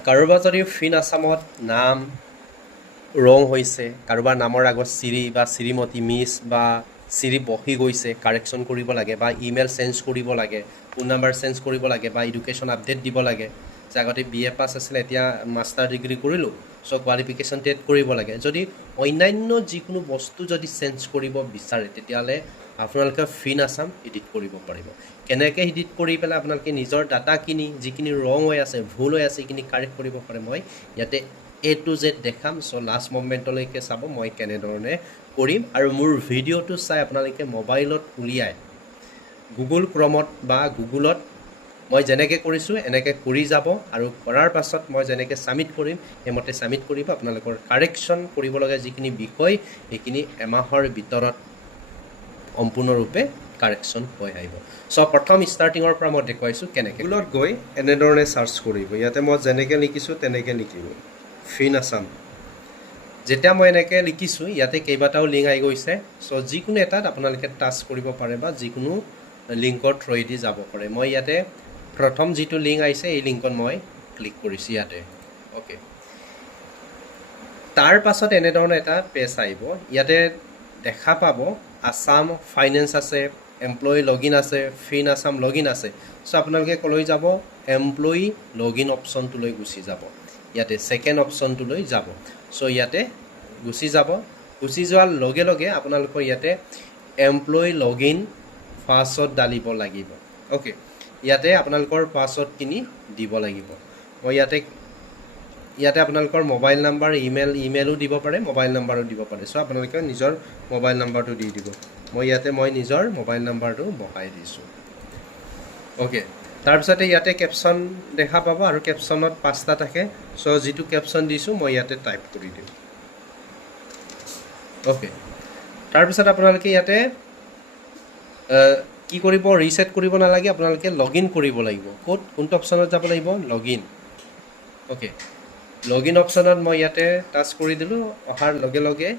কাৰোবাৰ যদি ফিন আছামত নাম ৰং হৈছে, কাৰোবাৰ নামৰ আগত শ্ৰী বা শ্ৰীমতী মিছ বা শ্ৰী বহি গৈছে, কাৰেকশ্যন কৰিব লাগে বা ইমেইল চেঞ্জ কৰিব লাগে, ফোন নাম্বাৰ চেঞ্জ কৰিব লাগে বা এডুকেশ্যন আপডেট দিব লাগে যে আগতে BA পাছ আছিলে এতিয়া মাষ্টাৰ ডিগ্ৰী কৰিলোঁ, চ' কোৱালিফিকেশ্যন টেট কৰিব লাগে। যদি অন্যান্য যিকোনো বস্তু যদি চেঞ্জ কৰিব বিচাৰে তেতিয়াহ'লে আপোনালোকে ফিন আছাম এডিট কৰিব পাৰিব। কেনেকৈ এডিট কৰি পেলাই আপোনালোকে নিজৰ ডাটাখিনি যিখিনি ৰং হৈ আছে, ভুল হৈ আছে, সেইখিনি কাৰেক্ট কৰিব পাৰে মই ইয়াতে A to Z দেখাম। চ' লাষ্ট মমেণ্টলৈকে চাব মই কেনেধৰণে কৰিম। আৰু মোৰ ভিডিঅ'টো চাই আপোনালোকে মোবাইলত উলিয়াই গুগল ক্ৰমত বা গুগলত মই যেনেকৈ কৰিছোঁ এনেকৈ কৰি যাব আৰু কৰাৰ পাছত মই যেনেকৈ ছাবমিট কৰিম সেইমতে ছাবমিট কৰিব। আপোনালোকৰ কাৰেকশ্যন কৰিবলগীয়া যিখিনি বিষয় সেইখিনি এমাহৰ ভিতৰত সম্পূৰ্ণৰূপে কাৰেকশ্যন হৈ আহিব। চ' প্ৰথম ষ্টাৰ্টিঙৰ পৰা মই দেখুৱাইছোঁ কেনেকৈ। গুগলত গৈ এনেধৰণে ছাৰ্চ কৰিব। ইয়াতে মই যেনেকৈ লিখিছোঁ তেনেকৈ লিখিব ফিন আছাম। যেতিয়া মই এনেকৈ লিখিছোঁ ইয়াতে কেইবাটাও লিংক আহি গৈছে। চ' যিকোনো এটাত আপোনালোকে টাচ কৰিব পাৰে বা যিকোনো লিংকৰ থ্ৰুৱেদি যাব পাৰে। মই ইয়াতে প্ৰথম যিটো লিংক আহিছে এই লিংকত মই ক্লিক কৰিছোঁ ইয়াতে। অ'কে, তাৰ পাছত এনেধৰণৰ এটা পেজ আহিব। ইয়াতে দেখা পাব আছাম ফাইনেন্স আছে, এমপ্লয়ী লগইন আছে, ফিন আছাম লগইন আছে। চ' আপোনালোকে ক'লৈ যাব, এমপ্লয়ী লগইন অপশ্যনটোলৈ গুচি যাব। ইয়াতে ছেকেণ্ড অপশ্যনটোলৈ যাব। চ' ইয়াতে গুচি যাব। গুচি যোৱাৰ লগে লগে আপোনালোকৰ ইয়াতে এমপ্লয়ী লগইন পাছৱৰ্ড ডালিব লাগিব। অ'কে, ইয়াতে আপোনালোকৰ পাছৱৰ্ডখিনি দিব লাগিব। মই ইয়াতে আপোনালোকৰ মোবাইল নাম্বাৰ, ইমেইলো দিব পাৰে, মোবাইল নাম্বাৰো দিব পাৰে। চ' আপোনালোকে নিজৰ মোবাইল নাম্বাৰটো দি দিব। মই নিজৰ মোবাইল নাম্বাৰটো বহাই দিছোঁ। অ'কে, তাৰপিছতে ইয়াতে কেপশ্যন দেখা পাব আৰু কেপশ্যনত 5টা থাকে। চ' যিটো কেপশ্যন দিছোঁ মই ইয়াতে টাইপ কৰি দিওঁ। অ'কে, তাৰপিছত আপোনালোকে ইয়াতে কি কৰিব, ৰিছেট কৰিব নালাগে, আপোনালোকে লগইন কৰিব লাগিব। কোনটো অপশ্যনত যাব লাগিব, লগইন। অ'কে, লগইন অপশ্যনত মই ইয়াতে টাচ কৰি দিলোঁ। অহাৰ লগে লগে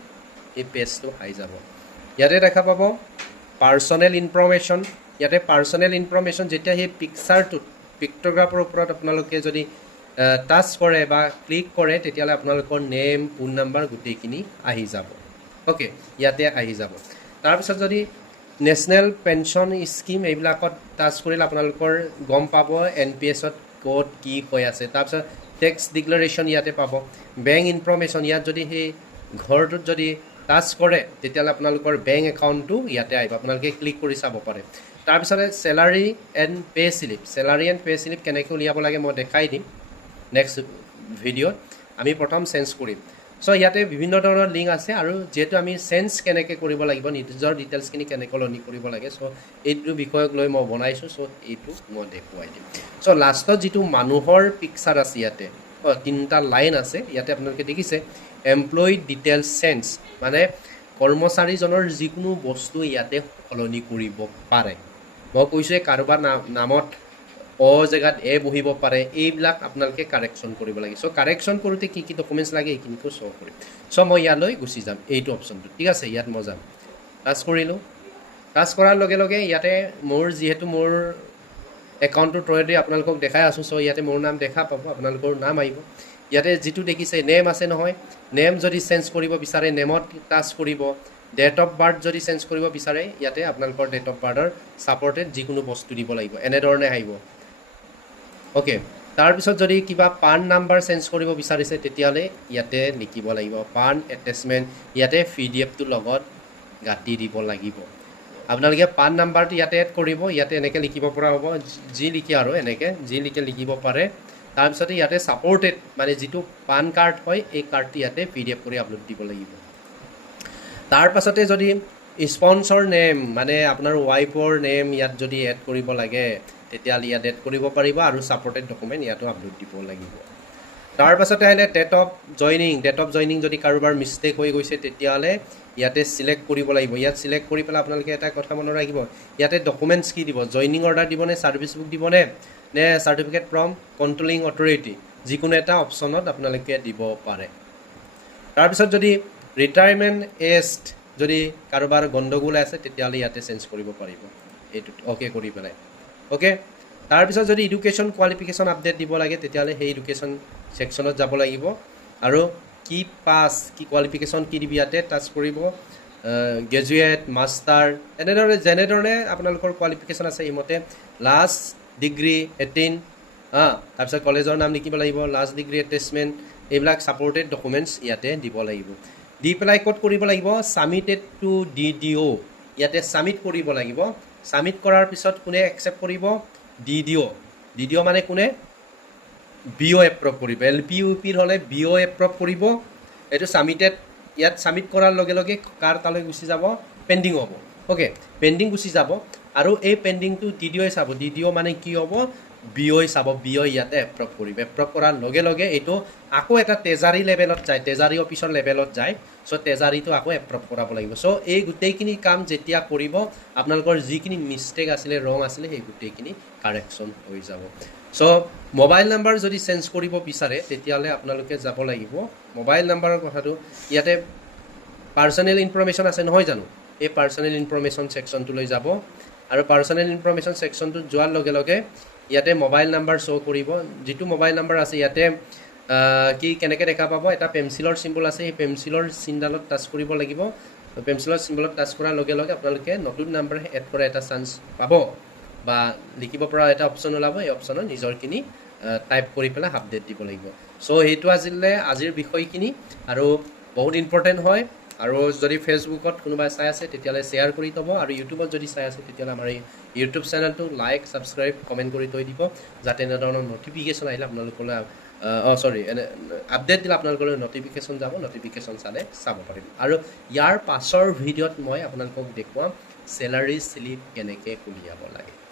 এই পেজটো আহি যাব। ইয়াতে দেখা পাব পাৰ্চনেল ইনফৰমেশ্যন। ইয়াতে পাৰ্চনেল ইনফৰমেশ্যন যেতিয়া সেই পিক্ট'গ্ৰাফৰ ওপৰত আপোনালোকে যদি টাচ কৰে বা ক্লিক কৰে তেতিয়াহ'লে আপোনালোকৰ নেম, ফোন নাম্বাৰ গোটেইখিনি আহি যাব। অ'কে, ইয়াতে আহি যাব। তাৰপিছত যদি নেশ্যনেল পেঞ্চন স্কিম এইবিলাকত টাচ কৰিলে আপোনালোকৰ গম পাব NPS-ত ক'ত কি হৈ আছে। তাৰপিছত টেক্স ডিক্লাৰেশ্যন ইয়াতে পাব। বেংক ইনফৰমেশ্যন, ইয়াত যদি সেই ঘৰটোত যদি টাচ কৰে তেতিয়াহ'লে আপোনালোকৰ বেংক একাউণ্টটো ইয়াতে আহিব। আপোনালোকে ক্লিক কৰি চাব পাৰে। তাৰপিছতে salary and pay' slip. Salary and pay' slip কেনেকৈ উলিয়াব লাগে মই দেখাই দিম নেক্সট ভিডিঅ'ত। আমি প্ৰথম চেঞ্জ কৰিম। চ' ইয়াতে বিভিন্ন ধৰণৰ লিংক আছে আৰু যিহেতু আমি চেঞ্জ কেনেকৈ কৰিব লাগিব, নিজৰ ডিটেইলছখিনি কেনেকৈ সলনি কৰিব লাগে, চ' এইটো বিষয়ক লৈ মই বনাইছোঁ। চ' এইটো মই দেখুৱাই দিম। চ' লাষ্টত যিটো মানুহৰ পিকচাৰ আছে ইয়াতে 3টা লাইন আছে। ইয়াতে আপোনালোকে দেখিছে এমপ্লয়ী ডিটেইলছ চেঞ্জ, মানে কৰ্মচাৰীজনৰ যিকোনো বস্তু ইয়াতে সলনি কৰিব পাৰে। মই কৈছোঁ কাৰোবাৰ নামত জেগাত বহিব পাৰে, এইবিলাক আপোনালোকে কাৰেকশ্যন কৰিব লাগে। চ' কাৰেকশ্যন কৰোঁতে কি কি ডকুমেণ্টছ লাগে এইখিনিকো শ্ব' কৰিম। চ' মই ইয়ালৈ গুচি যাম, এইটো অপশ্যনটো। ঠিক আছে, ইয়াত মই যাম, টাচ কৰিলোঁ। টাচ কৰাৰ লগে লগে ইয়াতে যিহেতু মোৰ একাউণ্টটোৰ থ্ৰুৱেদি আপোনালোকক দেখাই আছোঁ। চ' ইয়াতে মোৰ নাম দেখা পাব, আপোনালোকৰ নাম আহিব। ইয়াতে যিটো দেখিছে নেম আছে নহয়, নেম যদি চেঞ্জ কৰিব বিচাৰে নেমত টাচ কৰিব। ডেট অফ বাৰ্থ যদি চেঞ্জ কৰিব বিচাৰে ইয়াতে আপোনালোকৰ ডেট অফ বাৰ্থৰ ছাপৰ্টেড যিকোনো বস্তু দিব লাগিব। এনেধৰণে আহিব। অ'কে, তাৰপিছত যদি কিবা পান নাম্বাৰ চেঞ্জ কৰিব বিচাৰিছে তেতিয়াহ'লে ইয়াতে লিখিব লাগিব পান এটেচমেণ্ট। ইয়াতে PDF-টোৰ লগত গাঁঠি দিব লাগিব। আপোনালোকে পান নাম্বাৰটো ইয়াতে এড কৰিব। ইয়াতে এনেকৈ লিখিব পৰা হ'ব, যি লিখে আৰু এনেকৈ যি লিখিব পাৰে। তাৰপিছতে ইয়াতে ছাপৰ্টেড, মানে যিটো পান কাৰ্ড হয় এই কাৰ্ডটো ইয়াতে PDF কৰি আপলোড দিব লাগিব। তাৰপাছতে যদি স্পনচৰ নেম, মানে আপোনাৰ ৱাইফৰ নেম ইয়াত যদি এড কৰিব লাগে তেতিয়াহ'লে ইয়াত এড কৰিব পাৰিব আৰু ছাপৰ্টেড ডকুমেণ্ট ইয়াতো আপলোড দিব লাগিব। তাৰপাছতে আহিলে ডেট অফ জইনিং যদি কাৰোবাৰ মিষ্টেক হৈ গৈছে তেতিয়াহ'লে ইয়াতে চিলেক্ট কৰিব লাগিব। ইয়াত চিলেক্ট কৰি পেলাই আপোনালোকে এটা কথা মনত ৰাখিব, ইয়াতে ডকুমেণ্টছ কি দিব, জইনিং অৰ্ডাৰ দিবনে, ছাৰ্ভিচ বুক দিবনে, নে চাৰ্টিফিকেট ফ্ৰম কণ্ট্ৰলিং অথৰিটি, যিকোনো এটা অপশ্যনত আপোনালোকে দিব পাৰে। তাৰপিছত যদি ৰিটায়াৰমেণ্ট এজ যদি কাৰোবাৰ গণ্ডগোল আছে তেতিয়াহ'লে ইয়াতে চেঞ্জ কৰিব পাৰিব এইটোত। অ'কে কৰি পেলাই। অ'কে, তাৰপিছত যদি এডুকেশ্যন কোৱালিফিকেশ্যন আপডেট দিব লাগে তেতিয়াহ'লে সেই এডুকেশ্যন ছেকশ্যনত যাব লাগিব আৰু কি পাছ কি কোৱালিফিকেশ্যন কি দিবি ইয়াতে টাচ কৰিব গ্ৰেজুৱেট মাষ্টাৰ এনেধৰণে যেনেধৰণে আপোনালোকৰ কোৱালিফিকেশ্যন আছে সেইমতে লাষ্ট ডিগ্ৰী 18 তাৰপিছত কলেজৰ নাম লিখিব লাগিব লাষ্ট ডিগ্ৰী এটেচমেণ্ট এইবিলাক ছাপৰ্টেড ডকুমেণ্টছ ইয়াতে দিব লাগিব দি পেলাই ক'ত কৰিব লাগিব ছাবমিটেড টু DDO ইয়াতে ছাবমিট কৰিব লাগিব ছাবমিট কৰাৰ পিছত কোনে একচেপ্ট কৰিব DDO মানে কোনে BO এপ্ৰুভ কৰিব LP UPৰ হ'লে BO এপ্ৰুভ কৰিব এইটো ছাবমিটেড ইয়াত ছাবমিট কৰাৰ লগে লগে কাৰ তালৈ গুচি যাব পেণ্ডিং হ'ব অ'কে পেণ্ডিং গুচি যাব আৰু এই পেণ্ডিংটো DDOই চাব DDO মানে কি হ'ব BOই চাব BO ইয়াতে এপ্ৰুভ কৰিব এপ্ৰুভ কৰাৰ লগে লগে এইটো আকৌ এটা তেজাৰী লেভেলত যায় তেজাৰী অফিচৰ লেভেলত যায় চ' তেজাৰীটো আকৌ এপ্ৰুভ কৰাব লাগিব চ' এই গোটেইখিনি কাম যেতিয়া কৰিব আপোনালোকৰ যিখিনি মিষ্টেক আছিলে ৰং আছিলে সেই গোটেইখিনি কাৰেকশ্যন হৈ যাব চ' মোবাইল নাম্বাৰ যদি চেঞ্জ কৰিব বিচাৰে তেতিয়াহ'লে আপোনালোকে যাব লাগিব মোবাইল নাম্বাৰৰ কথাটো ইয়াতে পাৰ্চনেল ইনফৰমেশ্যন আছে নহয় জানো এই পাৰ্চনেল ইনফৰমেশ্যন ছেকশ্যনটোলৈ যাব আৰু পাৰ্চনেল ইনফৰমেশ্যন ছেকশ্যনটোত যোৱাৰ লগে লগে ইয়াতে মোবাইল নাম্বাৰ শ্ব' কৰিব যিটো মোবাইল নাম্বাৰ আছে ইয়াতে কি কেনেকৈ দেখা পাব এটা পেঞ্চিলৰ চিম্বল আছে সেই পেঞ্চিলৰ চিনডালত টাচ কৰিব লাগিব পেঞ্চিলৰ চিম্বলত টাচ কৰাৰ লগে লগে আপোনালোকে নতুন নাম্বাৰ এড কৰা এটা চান্স পাব বা লিখিব পৰা এটা অপশ্যন ওলাব এই অপশ্যনত নিজৰখিনি টাইপ কৰি পেলাই আপডেট দিব লাগিব চ' সেইটো আজিৰ বিষয়খিনি আৰু বহুত ইম্পৰ্টেণ্ট হয় আৰু যদি ফেচবুকত কোনোবাই চাই আছে তেতিয়াহ'লে শ্বেয়াৰ কৰি থ'ব আৰু ইউটিউবত যদি চাই আছে তেতিয়াহ'লে আমাৰ এই ইউটিউব চেনেলটো লাইক ছাবস্ক্ৰাইব কমেণ্ট কৰি থৈ দিব যাতে এনেধৰণৰ নটিফিকেশ্যন আহিলে আপোনালোকলৈ আপডেট দিলে আপোনালোকলৈ নটিফিকেশ্যন যাব নটিফিকেশ্যন চাব পাৰিম আৰু ইয়াৰ পাছৰ ভিডিঅ'ত মই আপোনালোকক দেখুৱাম চেলাৰী শ্লিপ কেনেকৈ উলিয়াব লাগে